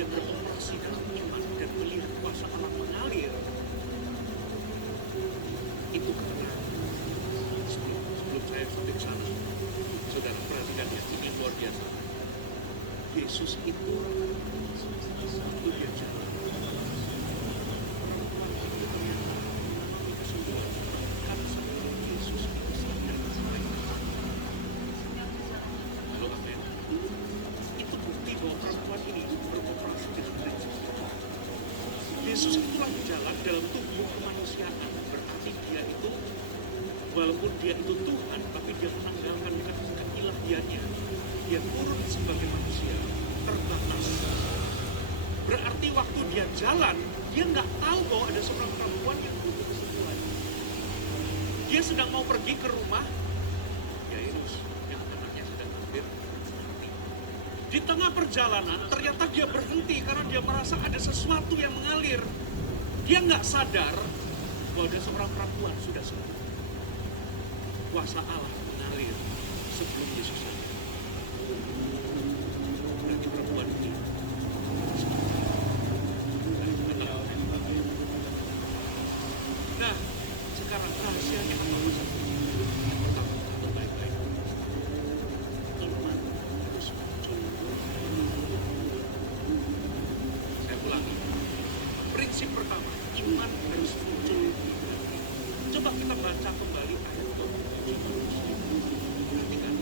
dia beroperasi dalam iman dan melihat kuasa Allah mengalir, itu karena sebelum saya sampai ke sana, saudara perhatikan ya, ini luar biasa. Yesus itu dia jalan. Yesus itu lagi jalan dalam tubuh kemanusiaan, berarti dia itu, walaupun dia itu Tuhan, tapi dia menanggalkan keilahiannya. Dia turun sebagai manusia, terbatas. Berarti waktu dia jalan, dia nggak tahu bahwa ada seorang perempuan yang butuh kesembuhan. Dia sedang mau pergi ke rumah Yairus, yang anaknya sedang hampir mati. Di tengah perjalanan, ternyata dia berhenti karena dia merasa ada sesuatu yang mengalir. Dia nggak sadar bahwa ada seorang perempuan sudah sembuh. Kuasa Allah mengalir sebelum Yesus sadar. Berarti perempuan ini nah, sekarang rahasianya apa? Yang pertama, baik-baik. Iman harus muncul. Saya ulangi. Prinsip pertama, iman harus muncul. Coba kita baca kembali ayat 27. Perhatikan.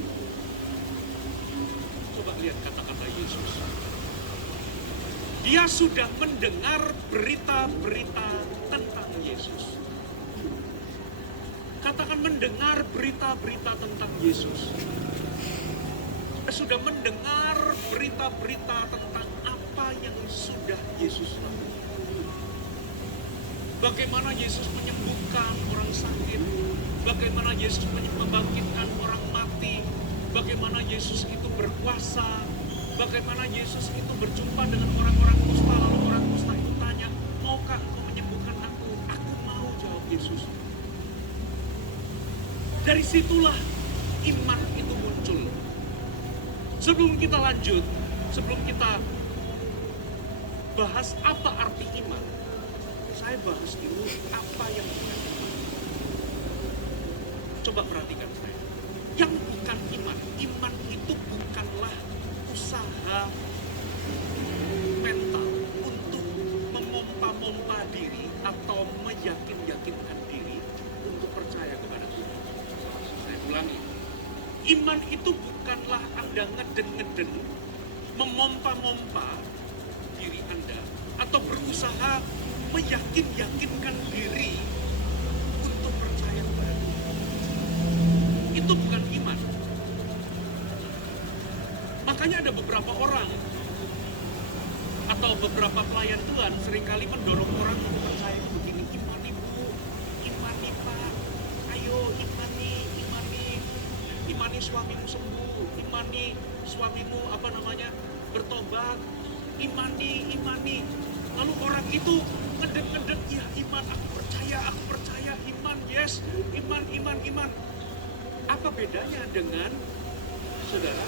Coba lihat kata-kata Yesus. Dia sudah mendengar berita-berita tentang Yesus. Katakan mendengar berita-berita tentang Yesus. Sudah mendengar berita-berita tentang apa yang sudah Yesus lakukan. Bagaimana Yesus menyembuhkan orang sakit, bagaimana Yesus membangkitkan orang mati, bagaimana Yesus itu berkuasa, bagaimana Yesus itu berjumpa dengan orang-orang kusta, lalu orang kusta itu tanya, maukah engkau menyembuhkan aku? Aku mau, jawab Yesus. Dari situlah iman itu muncul. Sebelum kita lanjut, sebelum kita bahas apa arti iman, saya bahas dulu apa yang bukan iman. Coba perhatikan saya. Yang bukan iman, iman itu bukanlah usaha mental untuk memompa-mompa diri atau meyakin-yakinkan diri untuk percaya kepada Tuhan. Saya ulangi. Iman itu bukanlah Anda ngeden-ngeden, memompa-mompa diri Anda, atau berusaha meyakin-yakinkan diri untuk percaya kepada Tuhan. Itu bukan iman. Makanya ada beberapa orang atau beberapa pelayan Tuhan seringkali mendorong orang untuk percaya begini, imani bu, imani pak, ayo imani suamimu sembuh, imani suamimu bertobat, imani. Lalu orang itu ngedek, ya iman, aku percaya, iman, yes, iman. Apa bedanya dengan saudara?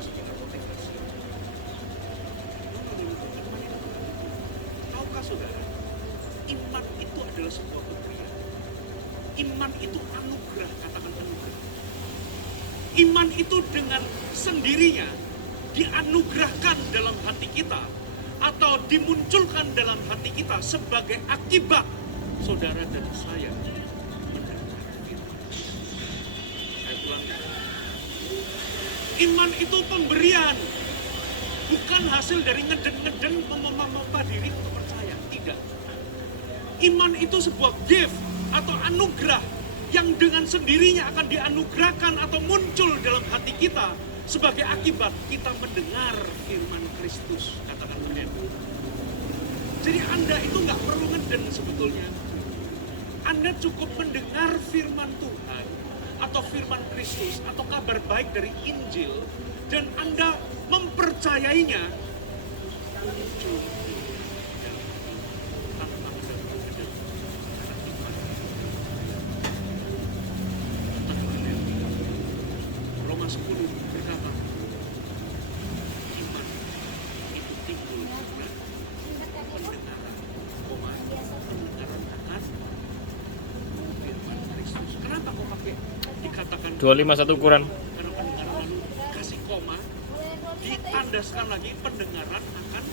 Seminar motivasi. Tahukah saudara, iman itu adalah sebuah pemberian. Iman itu anugerah, katakan anugerah. Iman itu dengan sendirinya dianugerahkan dalam hati kita atau dimunculkan dalam hati kita sebagai akibat saudara dan saya mendengar firman. Saya ulangi. Iman itu pemberian, bukan hasil dari ngeden-ngeden memompa diri untuk percaya. Tidak. Iman itu sebuah gift atau anugerah yang dengan sendirinya akan dianugerahkan atau muncul dalam hati kita sebagai akibat kita mendengar firman Kristus. Katakan amin. Jadi Anda itu nggak perlu ngeden sebetulnya. Anda cukup mendengar firman Tuhan atau firman Kristus atau kabar baik dari Injil dan Anda mempercayainya, muncul tanpa Anda mengeden. Roma 10 berkata, iman 251 ukuran. Karena pendengaran lalu kasih koma, ditandaskan lagi pendengaran akan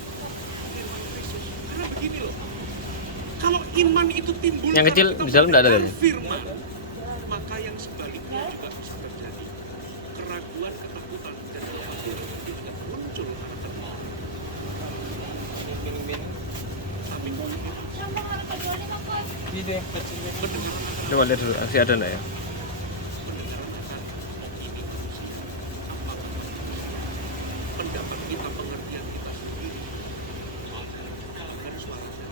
firman Kristus. Karena begini loh, kalau iman itu timbul Yang kecil karena kita di dalam nggak ada mendengar tadi? firman, maka yang sebaliknya juga bisa terjadi. Keraguan, ketakutan, dan kekhawatiran itu juga muncul karena termohon. Amin. Pendengaran akan Coba lihat dulu, masih ada enggak ya? pendengaran akan opini manusia, apa pendapat kita, pengertian kita sendiri, dan suaranya.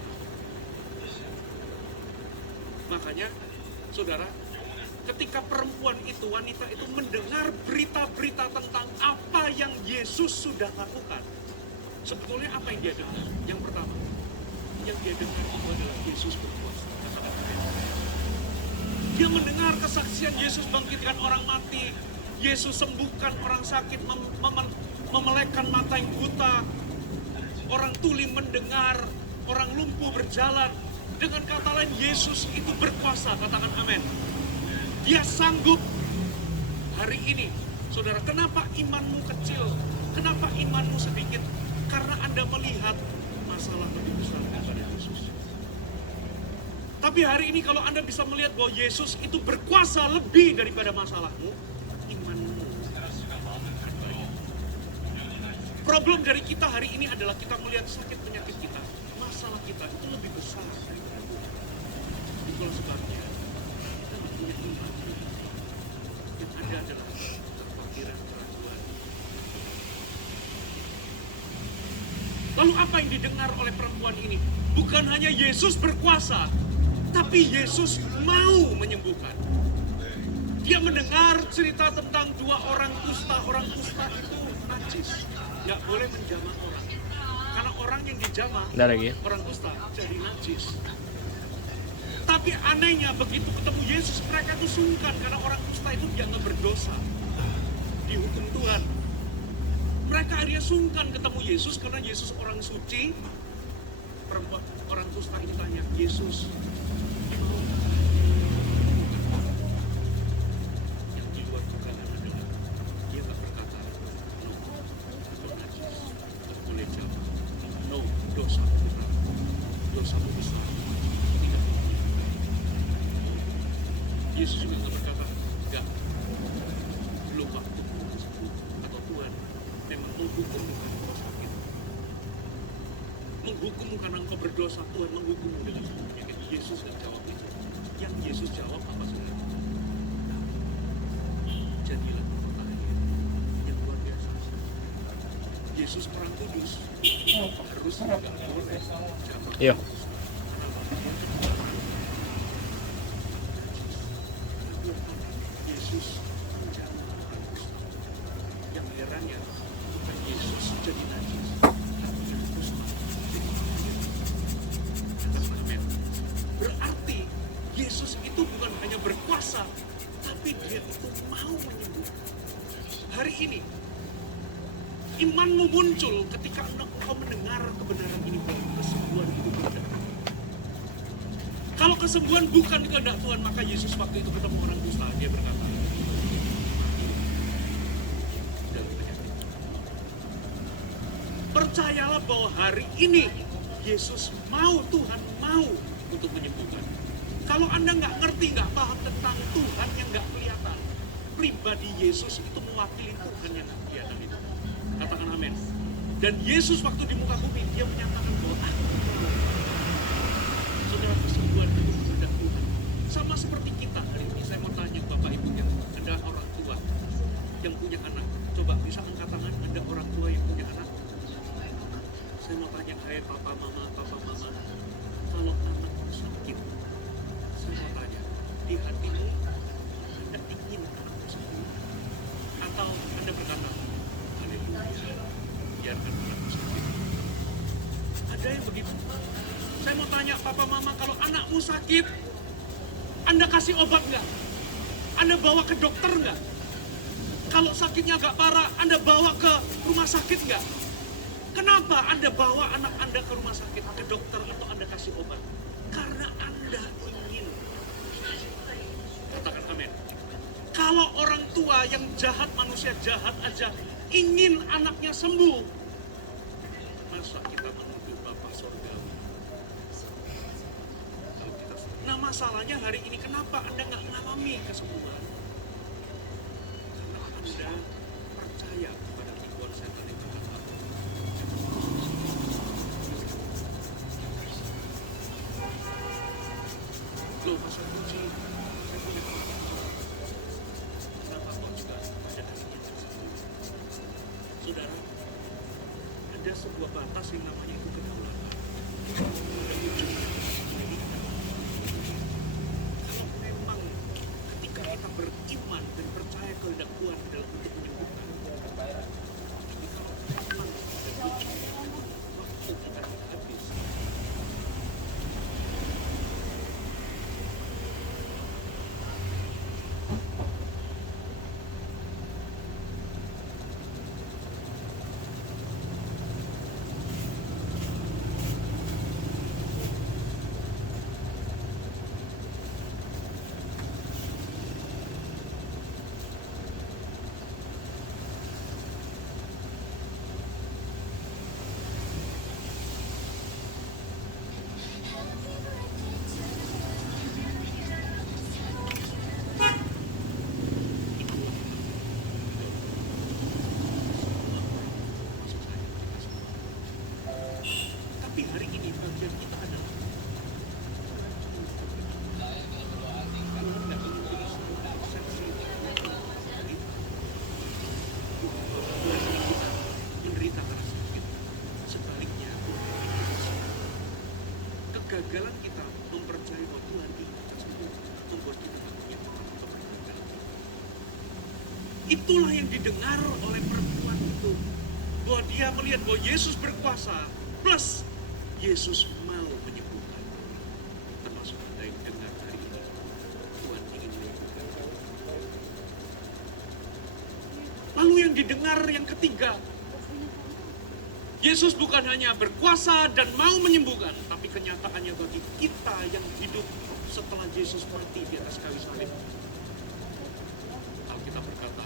Makanya, saudara, ketika perempuan itu, wanita itu mendengar berita-berita tentang apa yang Yesus sudah lakukan, sebetulnya apa yang dia dengar? Yang pertama, yang dia dengar itu adalah Yesus berkuasa. Katakan amin. Dia mendengar kesaksian Yesus bangkitkan orang mati, Yesus sembuhkan orang sakit, memelekkan mata yang buta, orang tuli mendengar, orang lumpuh berjalan. Dengan kata lain, Yesus itu berkuasa. Katakan amin. Dia sanggup. Hari ini, saudara, kenapa imanmu kecil? Kenapa imanmu sedikit? Karena Anda melihat masalah lebih besar daripada Yesus. Tapi hari ini kalau Anda bisa melihat bahwa Yesus itu berkuasa lebih daripada masalahmu, imanmu akan baik. Problem dari kita hari ini adalah kita melihat sakit penyakit kita, masalah kita itu lebih besar daripada Tuhan. Itulah sebabnya kita tidak punya iman. Yang ada adalah kekhawatiran, keraguan. Lalu apa yang didengar oleh perempuan ini? Bukan hanya Yesus berkuasa, tapi Yesus mau menyembuhkan. Dia mendengar cerita tentang dua orang kusta. Orang kusta itu najis, nggak boleh menjamah orang. Karena orang yang dijamah, orang kusta, jadi najis. Tapi anehnya begitu ketemu Yesus, mereka itu sungkan karena orang kusta itu dianggap berdosa, dihukum Tuhan. Mereka akhirnya sungkan ketemu Yesus karena Yesus orang suci. Perempuan orang kusta ini tanya, Yesus, yang di luar dugaan adalah dia tak berkata, no, itu najis, tak boleh jawab, no, dosa berat, dosamu besar, tidak boleh. Yesus juga tak berkata, enggak, belum waktu sembuh, atau Tuhan memang menghukummu karena kau sakit, menghukummu karena engkau berdosa, Tuhan menghukummu dengan penyakit. Yesus tidak jawab itu. Yang Yesus jawab apa saudara? Jadilah perkataannya yang luar biasa. Yesus orang kudus, harus tidak boleh jawab. Iya. Yesus menjadi orang kusta. Yang herannya bukan Yesus jadi najis, tapi yang kusta jadi najis. Amin. Berarti Yesus itu bukan hanya berkuasa, tapi dia itu mau menyembuhkan. Hari ini imanmu muncul ketika engkau mendengar kebenaran ini bahwa kesembuhan itu bukan. Kalau kesembuhan bukan kehendak Tuhan, maka Yesus waktu itu ketemu orang kusta, dia berkata, dari penyakit. Percayalah bahwa hari ini Yesus mau, Tuhan mau untuk menyembuhkan. Kalau Anda nggak ngerti, nggak paham tentang Tuhan yang nggak kelihatan, pribadi Yesus itu mewakili Tuhan yang nggak kelihatan itu. Katakan amin. Dan Yesus waktu di muka bumi, dia menyatakan bahwa aku mau. Saudara, kesembuhan itu kehendak Tuhan. Sama seperti kita hari ini, saya mau tanya Bapak Ibu yang Anda orang tua yang punya anak. Coba bisa angkat tangan, Anda orang tua yang punya anak. Saya mau tanya, hai papa mama, kalau anakmu sakit, saya mau tanya, di hatimu Anda ingin anakmu sembuh? Atau Anda berkata, haleluya, biarkan anakmu sakit? Ada yang begitu. Saya mau tanya, papa mama, kalau anakmu sakit, Anda kasih obat nggak? Anda bawa ke dokter nggak? Kalau sakitnya agak parah, Anda bawa ke rumah sakit nggak? Kenapa Anda bawa anak Anda ke rumah sakit, ke dokter, atau Anda kasih obat? Karena Anda ingin. Katakan amin. Kalau orang tua yang jahat, manusia jahat aja ingin anaknya sembuh, masa kita menuduh Bapa Surgawi? Nah, masalahnya hari ini kenapa Anda nggak mengalami kesembuhan? Karena Anda percaya pada tipuan setan itu. Loh, Pastor Puji, saya punya pengalaman. Kenapa kok juga ada akhirnya tersebut? Saudara, ada sebuah batas yang namanya itu kedaulatan. Ada ujungnya. Jadi, kalau memang ketika kita beriman dan percaya kehendak Tuhan dalam untuk menyembuhkan, tapi kalau memang ada ujungnya, waktu kita habis. Tapi hari ini bagian kita adalah Tuhan tidak ingin beri satu persepsi dari Tuhan ingin kita menderita karena sakit. Sebaliknya, kegagalan kita mempercayai bahwa Tuhan ingin kita sembuh membuat kita tak punya kemenangan dalam hidup. Itulah yang didengar oleh perempuan itu, bahwa dia melihat bahwa Yesus berkuasa plus Yesus mau menyembuhkan. Termasuk Anda yang dengar hari ini, Tuhan ingin menyembuhkan. Lalu yang didengar yang ketiga, Yesus bukan hanya berkuasa dan mau menyembuhkan, tapi kenyataannya bagi kita yang hidup setelah Yesus mati di atas kayu salib. Alkitab berkata,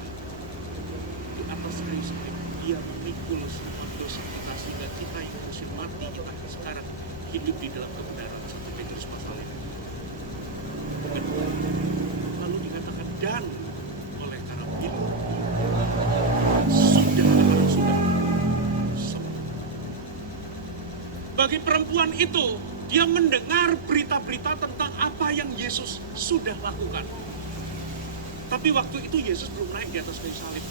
di atas kayu salib dia memikul semua dosa kita, sehingga kita yang harusnya mati, kita sekarang hidup di dalam kebenaran. 1 Petrus pasal 5. Kedua, lalu dikatakan dan oleh karena itu sudah sembuh. Bagi perempuan itu, dia mendengar berita-berita tentang apa yang Yesus sudah lakukan. Tapi waktu itu Yesus belum naik di atas kayu salib.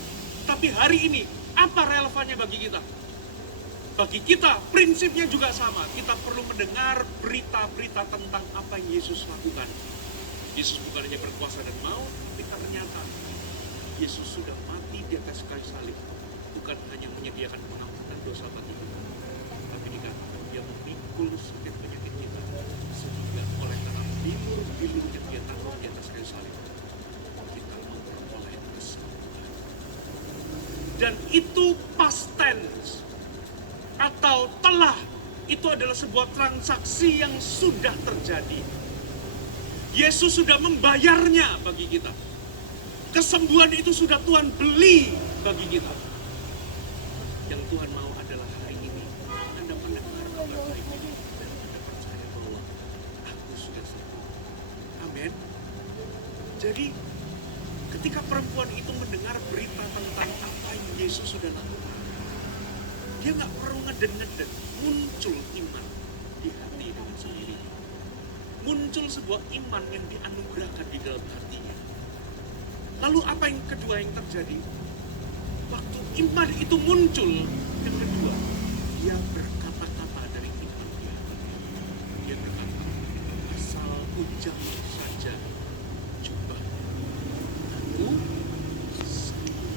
Tapi hari ini, apa relevannya bagi kita? Bagi kita, prinsipnya juga sama. Kita perlu mendengar berita-berita tentang apa yang Yesus lakukan. Yesus bukan hanya berkuasa dan mau, tapi ternyata Yesus sudah mati di atas kayu salib. Bukan hanya menyediakan pengampunan dosa bagi kita, tapi dikatakan dia memikul setiap penyakit kita. Sehingga oleh karena bilur-bilurnya dia taruh di atas kayu salib, kita memperoleh kesembuhan. Dan itu past tense atau telah, itu adalah sebuah transaksi yang sudah terjadi. Yesus sudah membayarnya bagi kita. Kesembuhan itu sudah Tuhan beli bagi kita. Yang Tuhan mau adalah hari ini Anda mendengar kabar baik ini dan Anda percaya bahwa aku sudah sembuh. Amin. Jadi ketika perempuan itu mendengar berita tentang apa yang Yesus sudah lakukan, dia nggak perlu ngeden-ngeden, muncul iman di hati dengan sendirinya. Muncul sebuah iman yang dianugerahkan di dalam hatinya. Lalu apa yang kedua yang terjadi? Waktu iman itu muncul, yang kedua, dia berkata-kata dari iman dia. Dia berkata, asal ujang saja jubah, aku sembuh.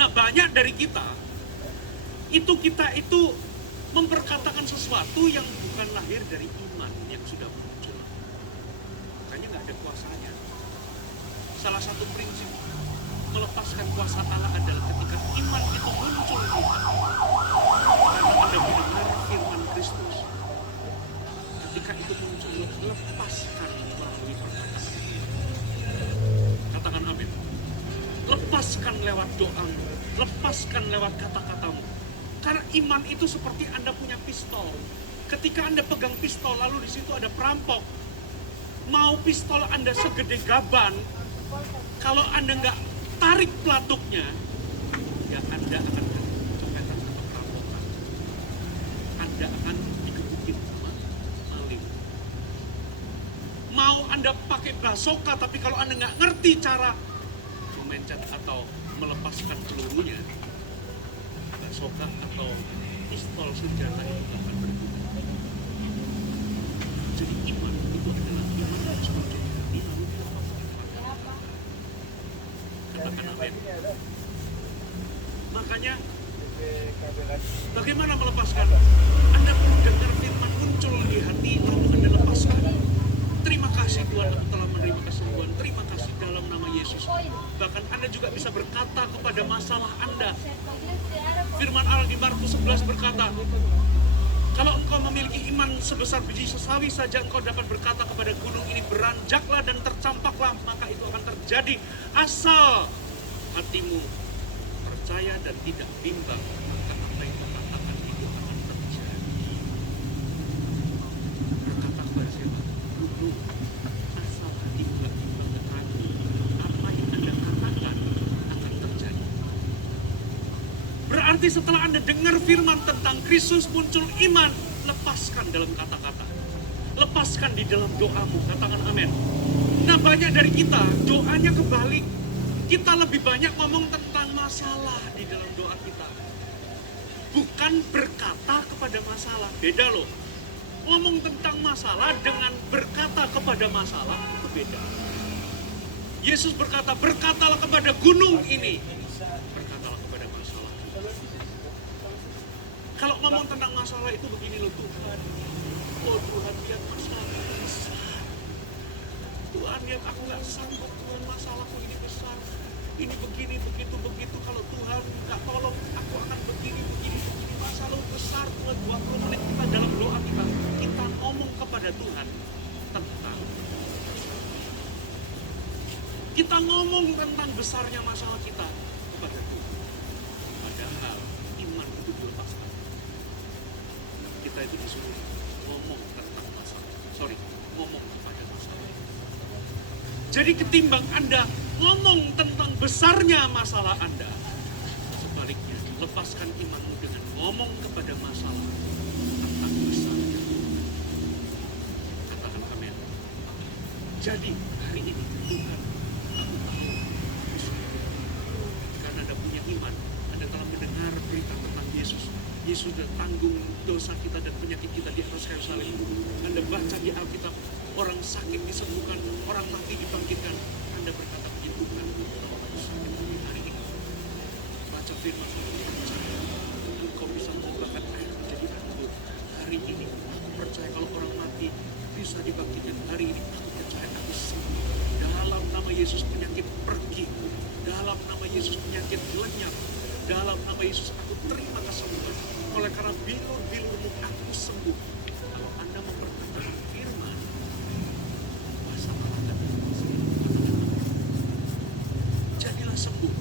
Nah, banyak dari kita itu memperkatakan sesuatu yang bukan lahir dari iman yang sudah muncul. Makanya nggak ada kuasanya. Salah satu prinsip melepaskan kuasa Allah adalah ketika iman itu muncul di hati. Karena Anda mendengar firman Kristus. Ketika itu muncul, lepaskan melalui perkataan. Kata lewat kata-katamu. Karena iman itu seperti Anda punya pistol. Ketika Anda pegang pistol, lalu di situ ada perampok. Mau pistol Anda segede gaban, kalau Anda nggak tarik pelatuknya, ya Anda akan kecopetan atau perampokan. Anda akan dikebukin sama maling. Mau Anda pakai basoka, tapi kalau Anda nggak ngerti cara memencet atau melepaskan pelurunya, basoka atau pistol senjata itu nggak akan berguna. Jadi iman itu adalah iman yang harus menjadi hati lalu dilepaskan kepada Allah. Katakan amin. Makanya bagaimana melepaskan? Anda perlu dengar firman muncul di hati lalu Anda lepaskan. Terima kasih Tuhan, aku telah menerima kesembuhan. Terima kasih dalam nama Yesus. Bahkan Anda juga bisa berkata kepada masalah Anda. Firman Allah di Markus 11 berkata, kalau engkau memiliki iman sebesar biji sesawi saja, engkau dapat berkata kepada gunung ini, beranjaklah dan tercampaklah, maka itu akan terjadi. Asal hatimu percaya dan tidak bimbang, maka apa yang kau katakan itu akan terjadi. Berkata kepada siapa? Gunung. Asal hatimu tidak bimbang dan ragu, apa yang Anda katakan akan terjadi. Berarti setelah Anda dengar firman tentang Kristus, muncul iman, lepaskan dalam kata-kata. Lepaskan di dalam doamu, katakan amin. Nah, banyak dari kita, doanya kebalik. Kita lebih banyak ngomong tentang masalah di dalam doa kita. Bukan berkata kepada masalah, beda loh. Ngomong tentang masalah dengan berkata kepada masalah, itu beda. Yesus berkata, berkatalah kepada gunung ini. Berkatalah kepada masalah. Kalau ngomong tentang masalah itu begini loh, Tuhan. Oh Tuhan, lihat masalah ini besar. Tuhan, lihat aku gak sanggup, Tuhan, masalahku ini besar. Ini begini, begitu. Kalau Tuhan gak tolong, aku akan begini. Masalah besar, Tuhan. 20 menit kita dalam doa kita ngomong kepada Tuhan tentang. Kita ngomong tentang besarnya masalah kita kepada Tuhan. Padahal iman itu dilepaskan. Kita itu disuruh ngomong tentang masalah. Ngomong kepada masalah. Jadi ketimbang Anda ngomong tentang besarnya masalah Anda, sebaliknya, lepaskan imanmu dengan ngomong kepada masalah tentang besarnya. Katakan amin. Jadi hari ini Tuhan, aku tahu aku sanggup. Karena Anda punya iman, Anda telah mendengar berita tentang Yesus. Yesus sudah tanggung dosa kita dan penyakit kita di atas kayu salib. Anda baca di Alkitab, orang sakit disembuhkan, orang mati dibangkitkan. Anda berkata, Tuhan, aku sakit hari ini. Baca firman Tuhan, percaya Engkau bisa mengubahkan air menjadi anggur. Hari ini aku percaya kalau orang mati bisa dibangkitkan. Hari ini aku percaya aku sembuh. Dalam nama Yesus penyakit pergi. Dalam nama Yesus penyakit lenyap. Dalam nama Yesus aku terima kesembuhan. Oleh karena bilur-bilurmu aku sembuh. Kalau Anda memperkatakan firman, masalah Anda jadilah sembuh.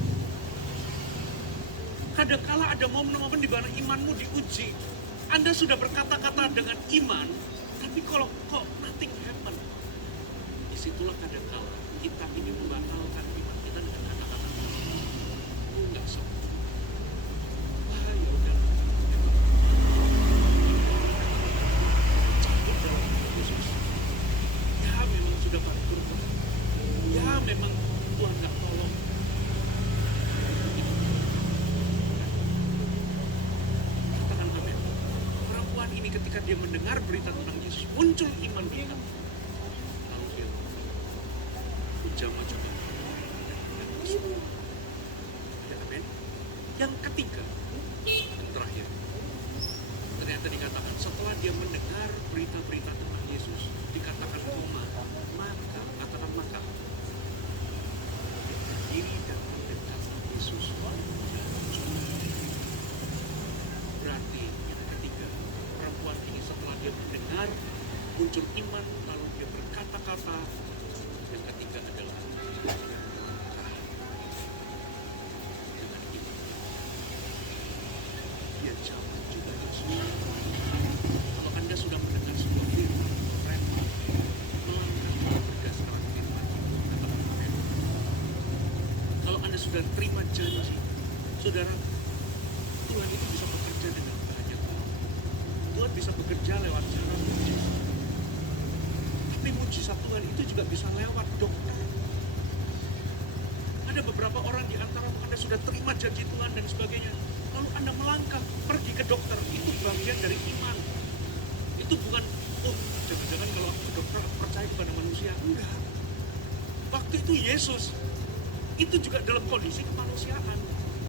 Kadangkala ada momen-momen di mana imanmu diuji. Anda sudah berkata-kata dengan iman, tapi kalau kok nothing happen, disitulah kadangkala kita ini membatalkan iman kita dengan kata-kata. Enggak sembuh. Sudah parkur, ya memang Tuhan gak tolong. Katakan amin. Perempuan ini ketika dia mendengar berita tentang Yesus, muncul iman dia. Lalu dia menjama-jama. Ya, amin. Yang ketiga, yang terakhir, ternyata dikatakan setelah dia mendengar berita-berita tentang Yesus, dikatakan maka diri dan mendekat Yesus. Berarti yang ketiga, perempuan ini setelah dia mendengar muncul iman, lalu dia berkata-kata. Yang ketiga adalah dengan iman. sudah terima janji, saudara, Tuhan itu bisa bekerja dengan banyak orang. Tuhan bisa bekerja lewat cara mujizat. Tapi mujizat Tuhan itu juga bisa lewat dokter. Ada beberapa orang di antara Anda sudah terima janji Tuhan dan sebagainya, lalu Anda melangkah pergi ke dokter. Itu bagian dari iman. Itu bukan, oh jangan-jangan kalau aku ke dokter aku percaya kepada manusia. Enggak. Waktu itu Yesus itu juga dalam kondisi kemanusiaan.